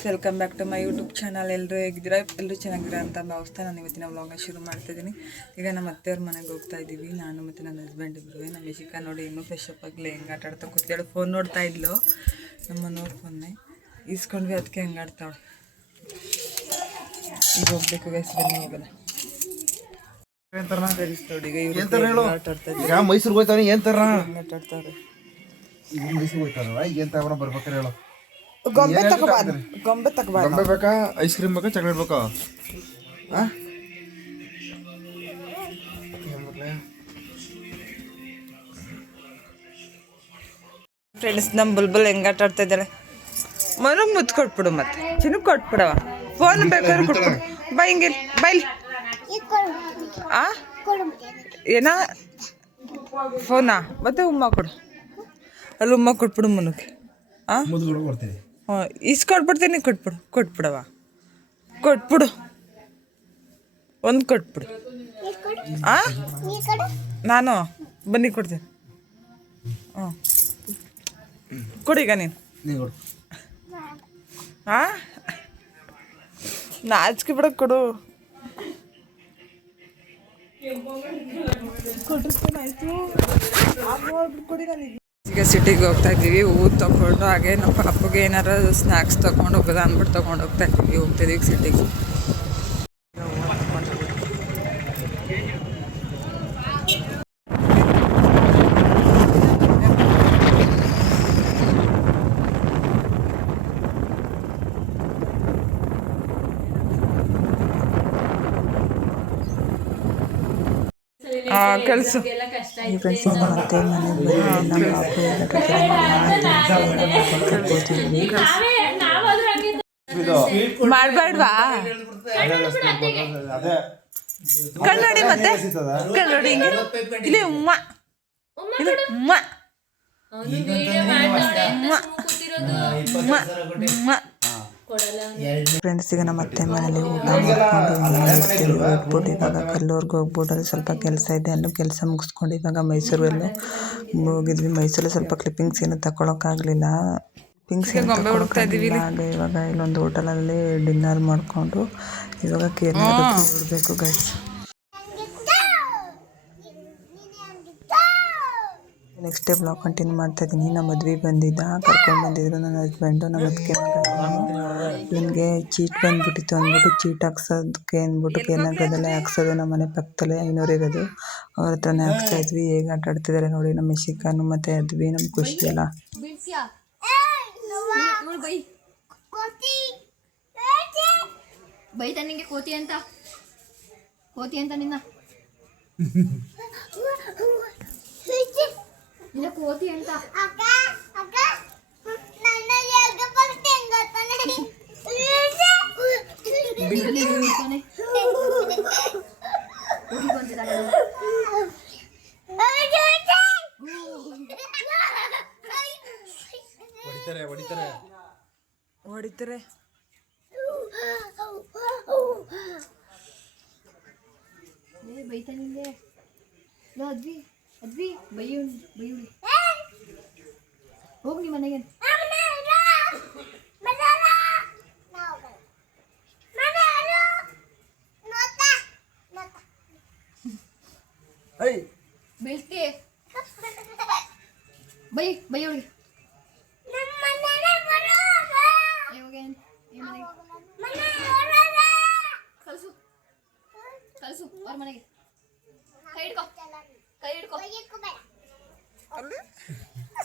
Guys, welcome back to my YouTube channel. ಎಲ್ಲರೂ ಹೇಗಿದ್ದೀರಾ? ಎಲ್ಲರೂ ಚೆನ್ನಾಗಿದ್ದೀರಾ ಅಂತ ಭಾವಿಸ್ತಾ ನಾನು ಇವತ್ತಿನ ವ್ಲಾಗ್ನ ಶುರು ಮಾಡ್ತಾಯಿದ್ದೀನಿ. ಈಗ ನಮ್ಮ ಅತ್ತೆಯವ್ರ ಮನೆಗೆ ಹೋಗ್ತಾ ಇದ್ದೀವಿ, ನಾನು ಮತ್ತು ನನ್ನ ಹಸ್ಬೆಂಡ್ ಇಬ್ಬರು. ನಮ್ಮ ಯಶಿಕಾ ನೋಡಿ ಇನ್ನೂ ಫ್ರೆಶ್ ಅಪ್ ಆಗಲಿ ಹೆಂಗೆ ಆಟ ಆಡ್ತಾ ಕೂತಿದ್ದಾಳೆ. ಫೋನ್ ನೋಡ್ತಾ ಇದ್ಲು, ನಮ್ಮ ಮನೋರ್ ಫೋನ್ನೇ ಈಸ್ಕೊಂಡ್ವಿ, ಅದಕ್ಕೆ ಹೆಂಗೆ ಆಡ್ತಾವಳೆ. ಈಗ ಹೋಗ್ಬೇಕು ಗೈಸ್, ಬನ್ನಿ ಹೋಗಲ್ಲ. ಮೈಸೂರಿಗೆ ಹೋಗ್ತಾನೆ ಏನ್ ತರ ಆಟಾಡ್ತಾವ್ರೆ. ಮೈಸೂರಿಗೆ ಹೋಗ್ತಾರ ಏನ್ ತಗೊಂಡ್ ಬರ್ಬೇಕಾರೆ ಹೇಳು. ಗೊಂಬೆ ತಗೋಬಾರ್ದು, ಗೊಂಬೆ ತಗೋಬಾರ್ದು. ಗೊಂಬೆ ಬೇಕಾ, ಐಸ್ ಕ್ರೀಮ್ ಬೇಕಾ, ಚಾಕ್ಲೇಟ್ ಬೇಕಾ? ಫ್ರೆಂಡ್ಸ್, ನಮ್ಮ ಬುಲ್ಬುಲ್ ಹೆಂಗೆ ಆಟ ಆಡ್ತಾ ಇದ್ದಾಳೆ. ಮನು ಮುತ್ತು ಕೊಟ್ಬಿಡು, ಮತ್ತೆ ಚಿನ್ನ ಕೊಟ್ಬಿಡವ. ಫೋನ್ ಬೇಕಾದ್ರೆ ಕೊಟ್ಬಿಡು. ಬೈ ಹಿಂಗೆ ಬೈಲಿ. ಏನ ಫೋನಾ? ಮತ್ತೆ ಉಮ್ಮ ಕೊಡು, ಅಲ್ಲಿ ಉಮ್ಮ ಕೊಟ್ಬಿಡು ಮನಕ್ಕೆ. ಇಸ್ಕೊಟ್ಬಿಡ್ತೀನಿ, ಕೊಟ್ಬಿಡವ, ಕೊಟ್ಬಿಡು, ಒಂದು ಕೊಟ್ಬಿಡು. ನಾನು ಬನ್ನಿ ಕೊಡ್ತೀನಿ. ಕೊಡೀಗ ನೀನು. ನಾಚಿಕೆ ಬಿಡಕ್ಕೆ ಕೊಡು. ಈಗ ಸಿಟಿಗೆ ಹೋಗ್ತಾ ಇದ್ದೀವಿ, ಊದು ತೊಗೊಂಡು, ಹಾಗೆ ನಮ್ಮ ಪಾಪಗೆ ಏನಾರು ಸ್ನ್ಯಾಕ್ಸ್ ತೊಗೊಂಡು ಹೋಗೋದ ಅಂದ್ಬಿಟ್ಟು ತೊಗೊಂಡು ಹೋಗ್ತಾ ಇದ್ದೀವಿ ಸಿಟಿಗೆ. ಕೆಲಸ ಮಾಡಬೇಡ್ವಾ? ಕಣ್ಣೋಡಿ, ಮತ್ತೆ ಕಣ್ಣೋಡಿ ಹಿಂಗೆ ಇಲ್ಲಿ ಉಮ್ಮ ಇಲ್ಲಿ ಉಮ್ಮ ಫ್ರೆಂಡ್ಸ್, ಈಗ ನಮ್ಮ ಅತ್ತೆ ಮನೇಲಿ ಊಟ ಮಾಡ್ಕೊಂಡು ಹೋಗ್ಬಿಟ್ಟು ಇವಾಗ ಕಲ್ಲೂರ್ಗೆ ಹೋಗ್ಬಿಟ್ಟು ಅಲ್ಲಿ ಸ್ವಲ್ಪ ಕೆಲಸ ಇದೆ, ಅಲ್ಲೂ ಕೆಲಸ ಮುಗಿಸ್ಕೊಂಡು ಇವಾಗ ಮೈಸೂರಲ್ಲೂ ಹೋಗಿದ್ವಿ. ಮೈಸೂರಲ್ಲಿ ಸ್ವಲ್ಪ ಕ್ಲಿಪ್ಪಿಂಗ್ಸ್ ಏನು ತಗೊಳಕ್ಕಾಗಲಿಲ್ಲ, ಹಾಗೆ ಇವಾಗ ಇಲ್ಲೊಂದು ಹೋಟೆಲಲ್ಲಿ ಡಿನ್ನರ್ ಮಾಡಿಕೊಂಡು ಇವಾಗ ಕೇರಳಕ್ಕೆ ಹೊರಡಬೇಕು guys. Next day blog continue ಮಾಡ್ತಾ ಇದ್ದೀನಿ. ನಮ್ಮ ಮದ್ವೆ ಬಂದಿದ್ದ, ಕರ್ಕೊಂಡು ಬಂದಿದ್ರು ನನ್ನ ಹಸ್ಬೆಂಡು. ನಮ್ಮ ಅದಕ್ಕೆ ಇವನಿಗೆ ಚೀಟ್ ಬಂದ್ಬಿಟ್ಟಿತ್ತು ಅಂದ್ಬಿಟ್ಟು ಚೀಟ್ ಹಾಕ್ಸೋದಕ್ಕೆ ಅಂದ್ಬಿಟ್ಟು ಕೇರಳದಲ್ಲೇ ಹಾಕ್ಸೋದು. ನಮ್ಮ ಮನೆ ಪಕ್ಕದಲ್ಲೇ 500 ಇರೋದು, ಅವ್ರ ಹತ್ರನೇ ಹಾಕ್ಸ್ತಾ ಇದ್ವಿ. ಹೇಗೆ ಆಟ ಆಡ್ತಿದ್ದಾರೆ ನೋಡಿ ನಮ್ಮ ಯಶಿಕಾನು ಮತ್ತು ಅದ್ವಿ. ನಮ್ಗೆ ಖುಷಿ ಅಲ್ಲ. ಬೈತಾ ನಿಂಗೆ ಕೋತಿ ಅಂತ ನಿನ್ನ ಕೋತಿ ಅಂತ ಹೊಡಿತಾರೆ. ಬೈತಾ ನಿಂಗೆ ಅದ್ವಿ ಬೈಯುಣಿ ಹೋಗಿ ಮನೆಗೆ. ಬೀಳ್ತಿ ಬೈಯೋಳಿ ಕಳ್ಸು ಅವ್ರ ಮನೆಗೆ. ಕೈ ಹಿಡ್ಕೊ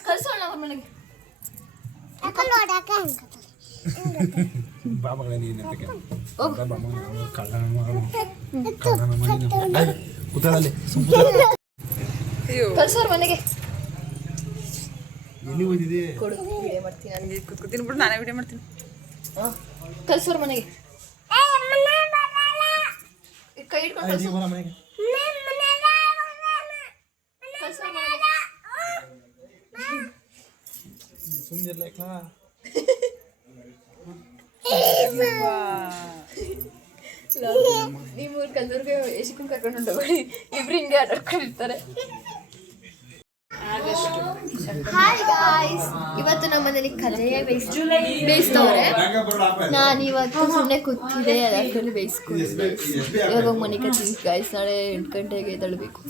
ಕಳ್ಸೋಣ ಅವ್ರ ಮನೆಗೆ. ಕಳ್ಸೋರ್ ಮನೆಗೆ. ಕೊಡು, ವಿಡಿಯೋ ಮಾಡ್ತೀನಿ. ನನಗೆ ಕೂತ್ಕೊತೀನಿ ಬಿಡು, ನಾನೇ ವಿಡಿಯೋ ಮಾಡ್ತೀನಿ. ಕಳ್ಸೋರ್ ಮನೆಗೆ. ಕೈ ಹಿಡ್ಕೊಂಡು ಕಳ್ಸು. ನೀವು ಕಲ್ಲೂರ್ಗೆ ಯಶಿಕನ್ ಕರ್ಕೊಂಡು ಹೊಂಟೋಗಿ ಇಬ್ರು ಹಿಂಗೆ ಆಟ ಆಡ್ಕೊಂಡಿರ್ತಾರೆ. ಹಾಯ್ ಗಾಯ್ಸ್, ಇವತ್ತು ನಮ್ಮ ಮನೇಲಿ ಕಜ್ಜಾಯ ಬೇಯಿಸ್ತವ್ರೆ. ನಾನು ಇವತ್ತು ಸುಮ್ಮನೆ ಕೂತಿದ್ದೆ, ಅದಕ್ಕೆ ಬೇಯಿಸ್ಕೊಂಡು ಇವಾಗ ಮನೆ ಕತ್ತೀನಿ ಗಾಯ್ಸ್. ನಾಳೆ 8 ಗಂಟೆಗೆ ಎದ್ದೇಳಬೇಕು.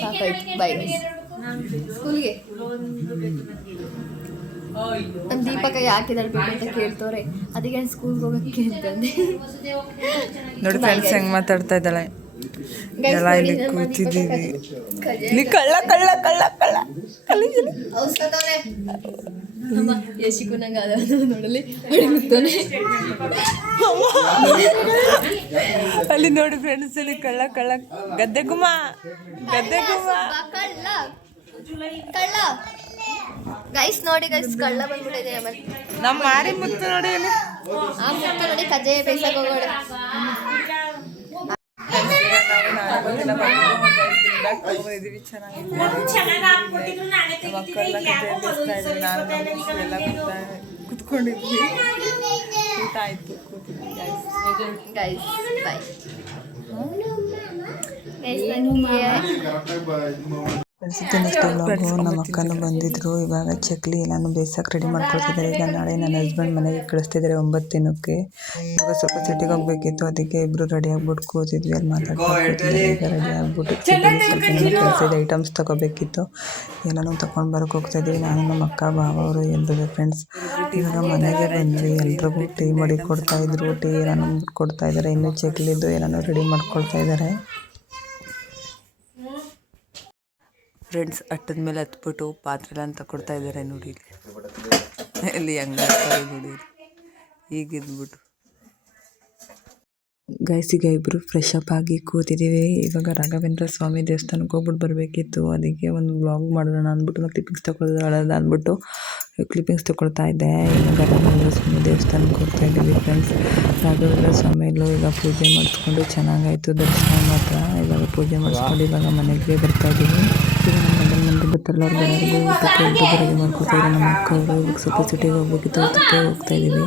ಸಾಕಾಯ್ತು, ಬಾಯ್ ಗೈಸ್. ಸ್ಕೂಲ್ಗೆ ನಮ್ಮ ದೀಪಕ ಯಾಕೆ ಎದ್ದೇಳಬೇಕು ಅಂತ ಕೇಳ್ತವ್ರೆ, ಅದಕ್ಕೆ ನಾನು ಸ್ಕೂಲ್ಗೆ ಹೋಗೋಕ್ಕೆ ಅಂತಂದೆ. ನೋಡಿ ಫ್ರೆಂಡ್ಸ್ ಹೆಂಗೆ ಮಾತಾಡ್ತಾ ಇದ್ದಾಳೆ. ಎಲ್ಲ ಇಲ್ಲಿ ಕೂತಿದ್ದೀವಿ. ಇಲ್ಲಿ ಕಳ್ಳ ಕಳ್ಳ ಕಳ್ಳ ಕಳ್ಳ ಯಶಿಗೂ ನಂಗೆ ಅದ ನೋಡಲಿ ಅಡಿಗುತ್ತಾನೆ. ಅಲ್ಲಿ ನೋಡಿ ಫ್ರೆಂಡ್ಸ್, ಇಲ್ಲಿ ಕಳ್ಳ ಕಳ್ಳ ಗದ್ದೆ ಗುಮ್ಮ ಗದ್ದೆ ಗುಮ್ಮ ಕಳ್ಳ ಕಳ್ಳ ಗೈಸ್. ನೋಡಿ ಗೈಸ್, ಕಳ್ಳ ಬಂದ್ಬಿಟ್ಟಿದೆ. ಆಮೇಲೆ ನಮ್ಮ ಮಾರಿ ಮುತ್ತು ನೋಡಿ ಅಲ್ಲಿ, ಆ ಮುತ್ತು ನೋಡಿ ಕಜ್ಜಾಯ ಬೇಯಿಸಕ್ಕೆ ಹೋಗೋಣ. ಕುತ್ಕೊಂಡಿದ್ವಿ, ಊಟ ಆಯ್ತು, ಗೈಸ್ ಬಾಯ್ ಗೈಸ್. ನನಗೆ ನಮ್ಮ ಅಕ್ಕನೂ ಬಂದಿದ್ರು. ಇವಾಗ ಚಕ್ಲಿ ಎಲ್ಲಾನು ಬೇಯಿಸಕ್ಕೆ ರೆಡಿ ಮಾಡ್ಕೊಳ್ತಿದ್ದಾರೆ. ಈಗ ನಾಳೆ ನನ್ನ ಹಸ್ಬೆಂಡ್ ಮನೆಗೆ ಕಳಿಸ್ತಿದ್ದಾರೆ 9 ದಿನಕ್ಕೆ. ಇವಾಗ ಸ್ವಲ್ಪ ಸಿಟಿಗೆ ಹೋಗ್ಬೇಕಿತ್ತು, ಅದಕ್ಕೆ ಇಬ್ರು ರೆಡಿ ಆಗ್ಬಿಟ್ಟು ಕೂತಿದ್ವಿ. ಅಲ್ಲಿ ಮಾತಾಡ್ತಿದ್ವಿ. ಈಗ ರೆಡಿ ಆಗ್ಬಿಟ್ಟು ಸಿಟಿಲಿ ಸ್ವಲ್ಪ ಕೆಲಸ ಇದೆ, ಐಟಮ್ಸ್ ತಗೋಬೇಕಿತ್ತು, ಎಲ್ಲನೂ ತಗೊಂಡು ಬರೋಕೆ ಹೋಗ್ತಾ ಇದ್ವಿ. ನಾನು ನಮ್ಮ ಅಕ್ಕ ಬಾವ ಅವರು ಎಲ್ಲರೂ ಫ್ರೆಂಡ್ಸ್. ಇವಾಗ ಮನೆಗೆ ಬಂದ್ವಿ, ಎಲ್ರಿಗೂ ಟೀ ಮಾಡಿ ಕೊಡ್ತಾ ಇದ್ರು. ಟೀ ಎಲ್ಲಾನು ಕೊಡ್ತಾ ಇದ್ದಾರೆ. ಇನ್ನು ಚಕ್ಲಿದ್ದು ಎಲ್ಲಾನು ರೆಡಿ ಮಾಡ್ಕೊಳ್ತಾ ಇದ್ದಾರೆ ಫ್ರೆಂಡ್ಸ್. ಅಟ್ಟದ ಮೇಲೆ ಹತ್ಬಿಟ್ಟು ಪಾತ್ರೆ ಎಲ್ಲ ತಗೊಡ್ತಾ ಇದ್ದಾರೆ ನೋಡಿ. ಇಲ್ಲಿ ಹೆಂಗಾಗ್ತಾರೆ ನೋಡಿ, ಈಗಿದ್ಬಿಟ್ಟು ಗೈಸಿಗೆ ಇಬ್ಬರು ಫ್ರೆಶ್ ಅಪ್ ಆಗಿ ಕೂತಿದ್ದೀವಿ. ಇವಾಗ ರಾಘವೇಂದ್ರ ಸ್ವಾಮಿ ದೇವಸ್ಥಾನಕ್ಕೆ ಹೋಗ್ಬಿಟ್ಟು ಬರಬೇಕಿತ್ತು, ಅದಕ್ಕೆ ಒಂದು ವ್ಲಾಗ್ ಮಾಡೋಣ ಅಂದ್ಬಿಟ್ಟು ಕ್ಲಿಪ್ಪಿಂಗ್ಸ್ ತಗೊಳ್ಳೋದು ಅಂದ್ಬಿಟ್ಟು ಕ್ಲಿಪ್ಪಿಂಗ್ಸ್ ತಗೊಳ್ತಾ ಇದ್ದೆ. ಇವಾಗ ರಾಘವೇಂದ್ರ ಸ್ವಾಮಿ ದೇವಸ್ಥಾನಕ್ಕೆ ಹೋಗ್ತಾ ಇದ್ದೀವಿ ಫ್ರೆಂಡ್ಸ್. ರಾಘವೇಂದ್ರ ಸ್ವಾಮಿಯಲ್ಲೂ ಈಗ ಪೂಜೆ ಮಾಡಿಸ್ಕೊಂಡು ಚೆನ್ನಾಗಾಯಿತು ದರ್ಶನ ಮಾತ್ರ. ಇವಾಗ ಪೂಜೆ ಮಾಡಿಸ್ಕೊಂಡು ಇವಾಗ ಮನೆಗೆ ಬರ್ತಾ ಇದ್ದೀವಿ. ಈಗ ನಮ್ಮ ಮಂದಿ ಬರ್ತಾರಲ್ಲ, ಅವ್ರಿಗೆಲ್ಲರಿಗೂ ಊಟಕ್ಕೆ ರೆಡಿ ಮಾಡ್ಕೊತಾರೆ. ನಮ್ಮ ಅಕ್ಕ ಅವರು ಇವಾಗ ಸ್ವಲ್ಪ ಸಿಟಿಗೆ ಹೋಗ್ಬೇಕಿತ್ತು, ಅದಕ್ಕೆ ಹೋಗ್ತಾ ಇದ್ದೀವಿ.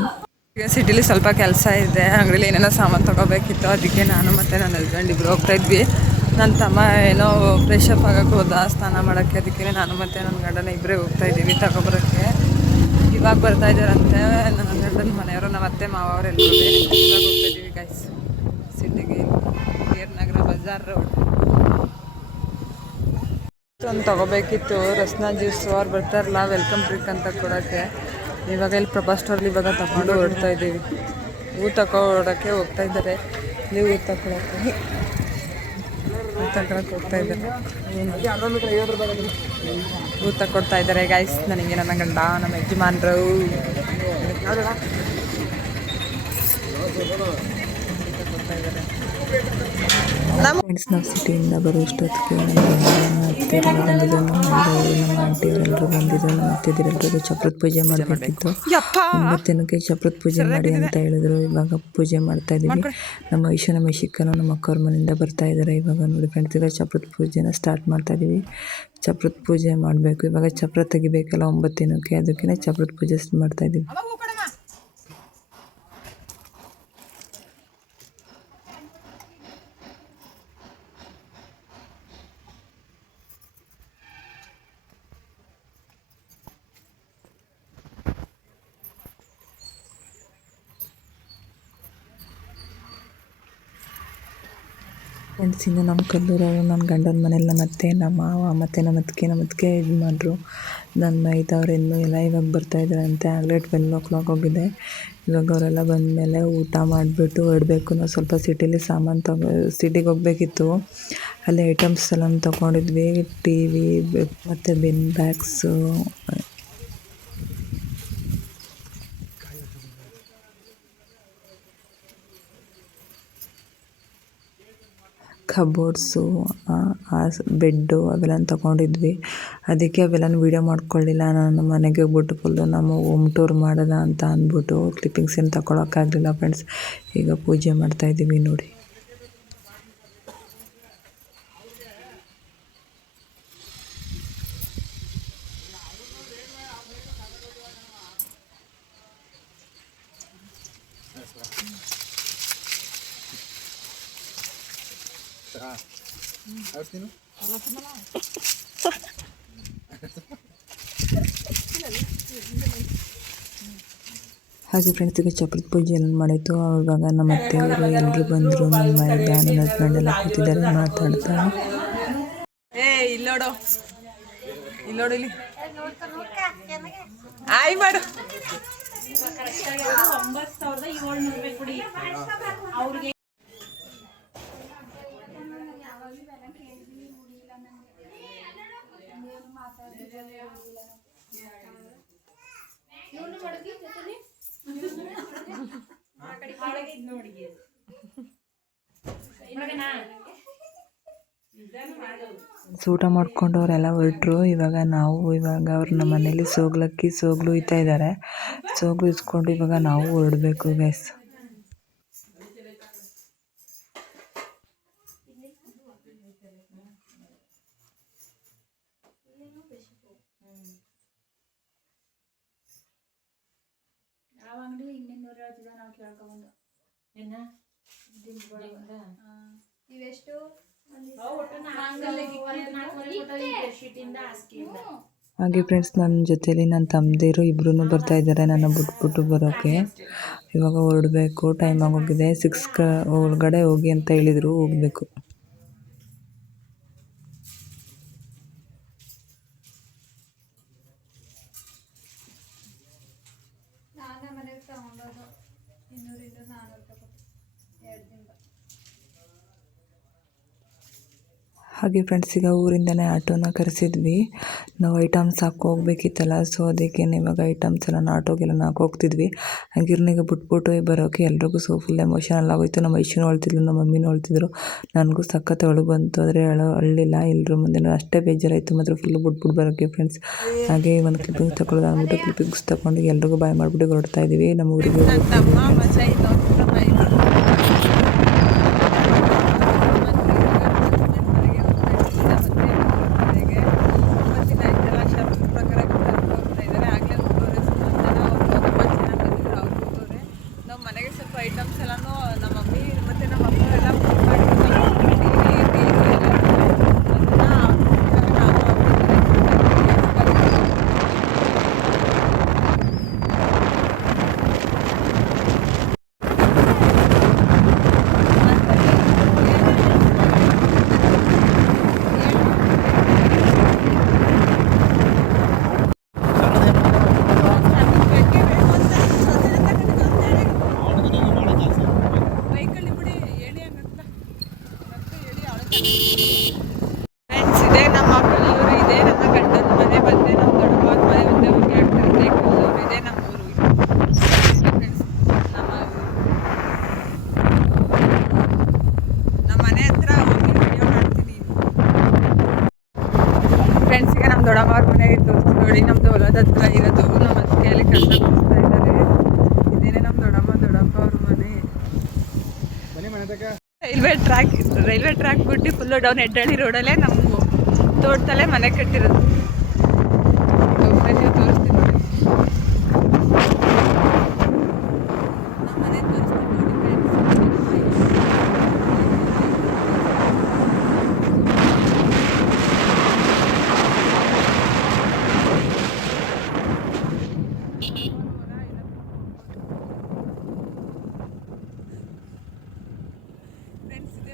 ಈಗ ಸಿಟಿಲಿ ಸ್ವಲ್ಪ ಕೆಲಸ ಇದೆ, ಅಂಗಡಿಲಿ ಏನೇನೋ ಸಾಮಾನು ತೊಗೋಬೇಕಿತ್ತು, ಅದಕ್ಕೆ ನಾನು ಮತ್ತು ನನ್ನ ಹಸ್ಬೆಂಡ್ ಇಬ್ಬರು ಹೋಗ್ತಾ ಇದ್ವಿ. ನನ್ನ ತಮ್ಮ ಏನೋ ಫ್ರೆಶ್ ಅಪ್ ಆಗೋಕ್ಕೆ ಹೋದ, ಸ್ನಾನ ಮಾಡೋಕ್ಕೆ, ಅದಕ್ಕೆ ನಾನು ಮತ್ತು ನನ್ನ ಗಂಡನ ಇಬ್ಬರೇ ಹೋಗ್ತಾ ಇದ್ದೀವಿ ತಗೊಬರೋಕ್ಕೆ. ಇವಾಗ ಬರ್ತಾ ಇದ್ದಾರಂತೆ ನನ್ನ ಗಂಡನ ಮನೆಯವರು, ನಮ್ಮ ಅತ್ತೆ ಮಾವವರೆಲ್ಲ. ಇವಾಗ ಹೋಗ್ತಾ ಇದ್ದೀವಿ ಗೈಸ್ ಸಿಟಿಗೆ, ನಗರ ಬಜಾರ್ ರೋಡ್. ಒಂದು ತೊಗೋಬೇಕಿತ್ತು, ರಸ್ನ ಜ್ಯೂಸ್ ಅವ್ರು ಬರ್ತಾರಲ್ಲ ವೆಲ್ಕಮ್ ಡ್ರಿಂಕ್ ಅಂತ ಕೊಡೋಕ್ಕೆ. ಇವಾಗ ಇಲ್ಲಿ ಪ್ರಭಾ ಸ್ಟೋರಲ್ಲಿ ಇವಾಗ ತಗೊಂಡು ಹೊರಡ್ತಾ ಇದ್ದೀವಿ. ಹೂ ತಗೊಳಕ್ಕೆ ಹೋಗ್ತಾ ಇದ್ದಾರೆ. ಇಲ್ಲಿ ಹೂ ತಗೊಳಕ್ಕೆ ಹೋಗ್ತಾ ಇದ್ದಾರೆ. ಹೂ ತಗೊಡ್ತಾ ಇದ್ದಾರೆ ಗೈಸ್. ನನಗೆ ನನ್ನ ಗಂಡ, ನಮ್ಮ ಯಜಮಾನ್ರು ನಮ್ಮ ಫ್ರೆಂಡ್ಸ್. ನಾವು ಸಿಟಿಯಿಂದ ಬರೋಷ್ಟೊತ್ತಿಗೆ ನಮ್ಮ ಅತ್ತೆಯರೆಲ್ಲ ಬಂದಿದ್ದು, ನಮ್ಮ ಆಂಟಿಯವರೆಲ್ಲರೂ ಬಂದಿದ್ದು. ನಮ್ಮ ಅತ್ತೆದಿರೆಲ್ಲರಿಗೂ ಚಪ್ರದ ಪೂಜೆ ಮಾಡಬೇಕಿತ್ತು. 9 ದಿನಕ್ಕೆ ಚಪ್ರದ ಪೂಜೆ ಮಾಡಿ ಅಂತ ಹೇಳಿದ್ರು. ಇವಾಗ ಪೂಜೆ ಮಾಡ್ತಾ ಇದ್ದೀವಿ. ನಮ್ಮ ಐಶು ನಮ್ಮ ಶಿಕ್ಕನು ನಮ್ಮ ಅಕ್ಕವ್ರ ಮನೆಯಿಂದ ಬರ್ತಾ ಇದ್ದಾರೆ. ಇವಾಗ ನೋಡಿ ಫ್ರೆಂಡ್ಸ್, ಈಗ ಚಪ್ರದ ಪೂಜೆನ ಸ್ಟಾರ್ಟ್ ಮಾಡ್ತಾ ಇದ್ದೀವಿ. ಚಪ್ರದ ಪೂಜೆ ಮಾಡಬೇಕು, ಇವಾಗ ಚಪ್ರ ತೆಗಿಬೇಕಲ್ಲ 9 ದಿನಕ್ಕೆ, ಅದಕ್ಕೆ ಚಪ್ರದ ಪೂಜೆ ಮಾಡ್ತಾ ಇದ್ದೀವಿ. ಫ್ರೆಂಡ್ಸ್, ಇನ್ನು ನಮ್ಮ ಕಲ್ಲೂರವರು ನನ್ನ ಗಂಡನ ಮನೇಲಿ ನಮ್ಮ ಅತ್ತೆ, ನಮ್ಮ ಮಾವ ಮತ್ತು ನಮ್ಮ ಅತ್ತಿಗೆ ಯಜಮಾನ್ರು, ನನ್ನ ಮೈದವ್ರು ಇನ್ನೂ ಎಲ್ಲ ಇವಾಗ ಬರ್ತಾಯಿದ್ದಾರಂತೆ. ಆಗಲೇ 12 o'clock ಹೋಗಿದೆ. ಇವಾಗ ಅವರೆಲ್ಲ ಬಂದಮೇಲೆ ಊಟ ಮಾಡಿಬಿಟ್ಟು ಹೊರಡಬೇಕು. ನಾವು ಸ್ವಲ್ಪ ಸಿಟಿಲಿ ಸಿಟಿಗೆ ಹೋಗಬೇಕಿತ್ತು, ಅಲ್ಲಿ ಐಟಮ್ಸ್ ಎಲ್ಲ ತೊಗೊಂಡಿದ್ವಿ. TV ಮತ್ತು ಬಿನ್ ಬ್ಯಾಗ್ಸು, ಕಬೋರ್ಡ್ಸು, ಬೆಡ್ಡು ಅವೆಲ್ಲ ತೊಗೊಂಡಿದ್ವಿ. ಅದಕ್ಕೆ ಅವೆಲ್ಲ ವೀಡಿಯೋ ಮಾಡ್ಕೊಳ್ಳಿಲ್ಲ. ನಾನು ಮನೆಗೆ ಹೋಗ್ಬಿಟ್ಟು ಫುಲ್ಲು ನಮ್ಮ ಹೋಮ್ ಟೂರ್ ಮಾಡೋಣ ಅಂತ ಅಂದ್ಬಿಟ್ಟು ಕ್ಲಿಪ್ಪಿಂಗ್ಸ್ ಏನು ತಗೊಳಕ್ಕಾಗಲಿಲ್ಲ ಫ್ರೆಂಡ್ಸ್. ಈಗ ಪೂಜೆ ಮಾಡ್ತಾಯಿದ್ದೀವಿ ನೋಡಿ. ಹಾಗೆ ಫ್ರೆಂಡ್ಸ್ ಈಗ ಚಪ್ಪರದ ಪೂಜೆ ಎಲ್ಲ ಮಾಡಿತ್ತು. ಇವಾಗ ನಮ್ಮ ಅತ್ತೆಯವರು ಎಲ್ಲರೂ ಬಂದರು. ನಮ್ಮ ಮೈದ ನನ್ನ ಹಸ್ಬೆಂಡ್ ಎಲ್ಲ ಕೂತಿದ್ದಾರೆ ಮಾತಾಡ್ತಾ. ಇಲ್ಲೋಡು ಇಲ್ಲಿ ಆಯ್ ಮಾಡು. ಊಟ ಮಾಡ್ಕೊಂಡು ಅವರೆಲ್ಲ ಹೊರಟರು. ಇವಾಗ ಅವ್ರು ನಮ್ಮ ಮನೇಲಿ ಸೋಗ್ಲು ಇತ್ತಾ ಇದ್ದಾರೆ. ಸೋಗ್ಲು ಇಸ್ಕೊಂಡು ಇವಾಗ ನಾವು ಹೊರಡಬೇಕು ಗೈಸ್. ಇವೆಷ್ಟು ಹಾಗೆ ಫ್ರೆಂಡ್ಸ್ ನನ್ನ ಜೊತೆಲಿ ನನ್ನ ತಮ್ಮದಿರು ಇಬ್ರು ಬರ್ತಾ ಇದ್ದಾರೆ ನನ್ನ ಬಿಟ್ಬಿಟ್ಟು ಬರೋಕ್ಕೆ. ಇವಾಗ ಹೊರಡಬೇಕು, ಟೈಮ್ ಆಗೋಗಿದೆ. 6 ಒಳಗಡೆ ಹೋಗಿ ಅಂತ ಹೇಳಿದರು, ಹೋಗಬೇಕು. ಹಾಗೆ ಫ್ರೆಂಡ್ಸ್ ಈಗ ಊರಿಂದನೇ ಆಟೋನ ಕರೆಸಿದ್ವಿ. ನಾವು ಐಟಮ್ಸ್ ಹೋಗ್ಬೇಕಿತ್ತಲ್ಲ, ಸೊ ಅದಕ್ಕೆ ಇವಾಗ ಐಟಮ್ಸ್ ಎಲ್ಲ ಆಟೋಗೆಲ್ಲ ಹೋಗ್ತಿದ್ವಿ. ಗಿರ್ನಿಗೆ ಬಿಟ್ಬಿಟ್ಟು ಬರೋಕ್ಕೆ ಎಲ್ರಿಗೂ ಫುಲ್ ಎಮೋಷನಲ್ ಆಗೋಯ್ತು. ನಮ್ಮ ಐಶುನೂ ಅಳ್ತಿದ್ಲು, ನಮ್ಮ ಮಮ್ಮಿನೂ ಅಳ್ತಿದ್ರು. ನನಗೂ ಸಖತ್ ಅಳು ಬಂತು, ಆದರೆ ಅಳ್ಳಿಲ್ಲ. ಎಲ್ಲರ ಮುಂದೆ ಅಷ್ಟೇ ಬೇಜಾರಾಯಿತು ಮಾತ್ರ ಫುಲ್ ಬಿಟ್ಬಿಟ್ಟು ಬರೋಕ್ಕೆ ಫ್ರೆಂಡ್ಸ್. ಹಾಗೆ ಒಂದು ಕ್ಲಿಪ್ಪಿಂಗ್ಸ್ ತಗೊಳ್ಳೋದು ಅಂದ್ಬಿಟ್ಟು ಕ್ಲಿಪ್ಪಿಂಗ್ಸ್ ತಗೊಂಡು ಎಲ್ರಿಗೂ ಬಾಯ್ ಮಾಡಿಬಿಟ್ಟು ಹೊರಡ್ತಾ ಇದ್ದೀವಿ ನಮ್ಮ ಊರಿಗೆ. ಐಟಮ್ಸ್ ಎಲ್ಲನೂ ನಮ್ಮ ಮಮ್ಮಿ ಮತ್ತು ನಮ್ಮ ಅಪ್ಪ ಎಲ್ಲ ಫ್ರೆಂಡ್ಸ್ ಇದೆ ನಮ್ಮ ಕಲ್ಲೂರು, ಇದೆ ನನ್ನ ಗಂಡನ ಮನೆ, ಬಂದೆ ನಮ್ಮ ದೊಡ್ಡಮ್ಮನ ಮನೆ, ಒಂದೇ ಹೋಗಿ ಆಗ್ತಿರುತ್ತೆ ಕಲ್ಲೂರು, ಇದೆ ನಮ್ಮ ಊರು. ಫ್ರೆಂಡ್ಸ್ ನಮ್ಮ ಮನೆ ಹತ್ರ ಹೋಗಿ ವಿಡಿಯೋ ಮಾಡ್ತೀನಿ. ಫ್ರೆಂಡ್ಸ್ ಈಗ ನಮ್ಮ ದೊಡ್ಡಮ್ಮವ್ರ ಮನೆಗೆ ತೋರಿಸ್ತೀನಿ ನೋಡಿ, ನಮ್ಮದು ಹೊಲದ ಹತ್ರ ಇರೋದು. ನಮ್ಮ ಅತ್ತಿಗೆಯಲ್ಲಿ ಕಸ ಕೊಡಿಸ್ತಾ ಇದ್ದಾರೆ. ಇದೇನೆ ನಮ್ಮ ದೊಡ್ಡಪ್ಪ ಅವ್ರ ಮನೆ. ರೈಲ್ವೆ ಟ್ರ್ಯಾಕ್ ಬಿಟ್ಟು ಫುಲ್ಲು ಡೌನ್ ಹೆಡ್ಡಳ್ಳಿ ರೋಡಲ್ಲೇ ನಮ್ಮ ತೋಟದಲ್ಲೇ ಮನೆ ಕಟ್ಟಿರೋದು. ನೀವು ತೋರಿಸ್ತೀನಿ ನೋಡಿ, ನಮ್ಮ ಮನೆ ತೋರಿಸ್ತೀನಿ ನೋಡಿ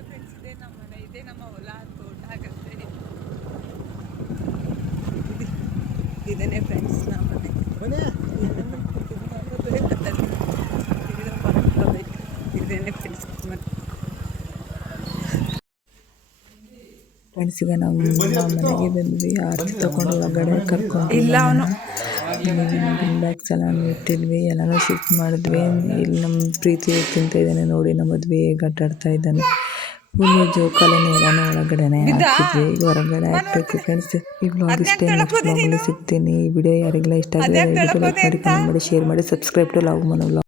ಫ್ರೆಂಡ್ಸ್ ಇದೆ ನಮ್ಮ ಮನೆ, ಇದೆ ನಮ್ಮ ಹೊಲ, ತೋಟ ಆಗತ್ತೆ. ಇದೇನೆ ಫ್ರೆಂಡ್ಸ್ ನಮ್ಮ ಮನೆ. ಇದೇನೆ ಫ್ರೆಂಡ್ಸ್ ಮನೆ. ಫ್ರೆಂಡ್ಸ್ ಈಗ ನಾವು ಮನೆಗೆ ಬಂದ್ವಿ. ಆರತಿ ತಗೊಂಡು ಒಳಗಡೆ ಕರ್ಕೊಂಡು ಇಲ್ಲ ಅವನು ಬ್ಯಾಗ್ಸ್ ಎಲ್ಲ ಇಟ್ಟಿದ್ವಿ, ಎಲ್ಲನೂ ಶಿಫ್ಟ್ ಮಾಡಿದ್ವಿ. ಇಲ್ಲಿ ನಮ್ಮ ಪ್ರೀತಿ ತಿಂತ ಇದ್ದಾನೆ ನೋಡಿ, ನಮ್ಮ ಮದುವೆ ಗಟ್ಟಾಡ್ತಾ ಇದ್ದಾನೆ. ಫುಲ್ ಜೋಕಾಲನೆ ಎಲ್ಲನೂ ಒಳಗಡೆನೆ ಹಾಕಿದ್ವಿ. ಈಗ ಹೊರಗಡೆ ಹಾಕ್ಬೇಕು ಫ್ರೆಂಡ್ಸ್. ಈ ವ್ಲಾಗ್ ಇಷ್ಟೇ, ನೆಕ್ಸ್ಟ್ ವ್ಲಾಗಲ್ಲಿ ಸಿಗ್ತೀನಿ. ಈ ವಿಡಿಯೋ ಯಾರಿಗೆಲ್ಲ ಇಷ್ಟ ಆಗಿದೆ ಲೈಕ್ ಮಾಡಿ, ಕಮೆಂಟ್ ಮಾಡಿ, ಶೇರ್ ಮಾಡಿ, ಸಬ್ಸ್ಕ್ರೈಬ್ ಟು ಲವ್ ಮನೋ ವ್ಲಾಗ್.